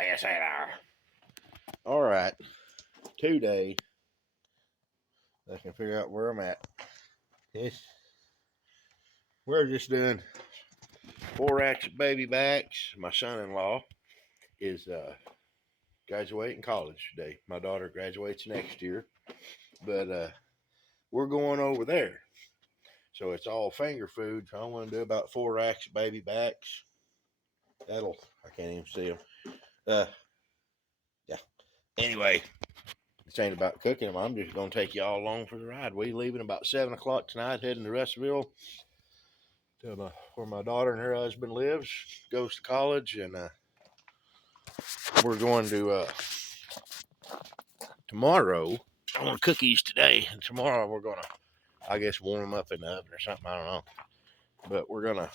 Yes, they are. All right. Today, I can figure out where I'm at. We're just doing 4X baby backs. My son-in-law is graduating college today. My daughter graduates next year, but we're going over there. So it's all finger food. So I want to do about 4X baby backs. I can't even see them. Yeah. Anyway, this ain't about cooking them. I'm just going to take y'all along for the ride. We leaving about 7 o'clock tonight, heading to Russellville to where my daughter and her husband lives, goes to college, and we're going to tomorrow. I want cookies today, and tomorrow we're going to, I guess, warm them up in the oven or something. I don't know. But we're going to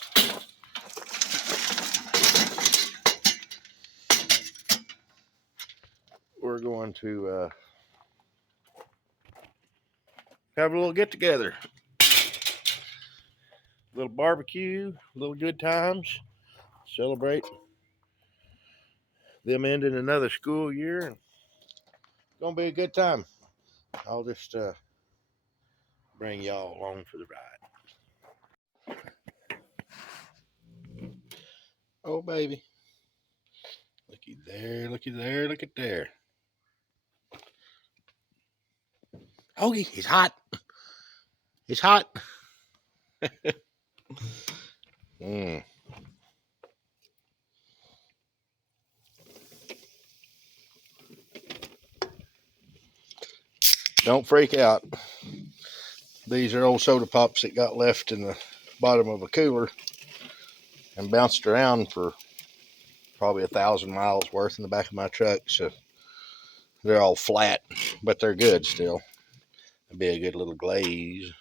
have a little get together, a little barbecue, a little good times, celebrate them ending another school year, and it's gonna be a good time. I'll just bring y'all along for the ride. Oh baby, looky there, looky there, look at there. Oh, he's hot. It's hot. Mm. Don't freak out. These are old soda pops that got left in the bottom of a cooler and bounced around for probably 1,000 miles worth in the back of my truck. So they're all flat, but they're good still. It'd be a good little glaze.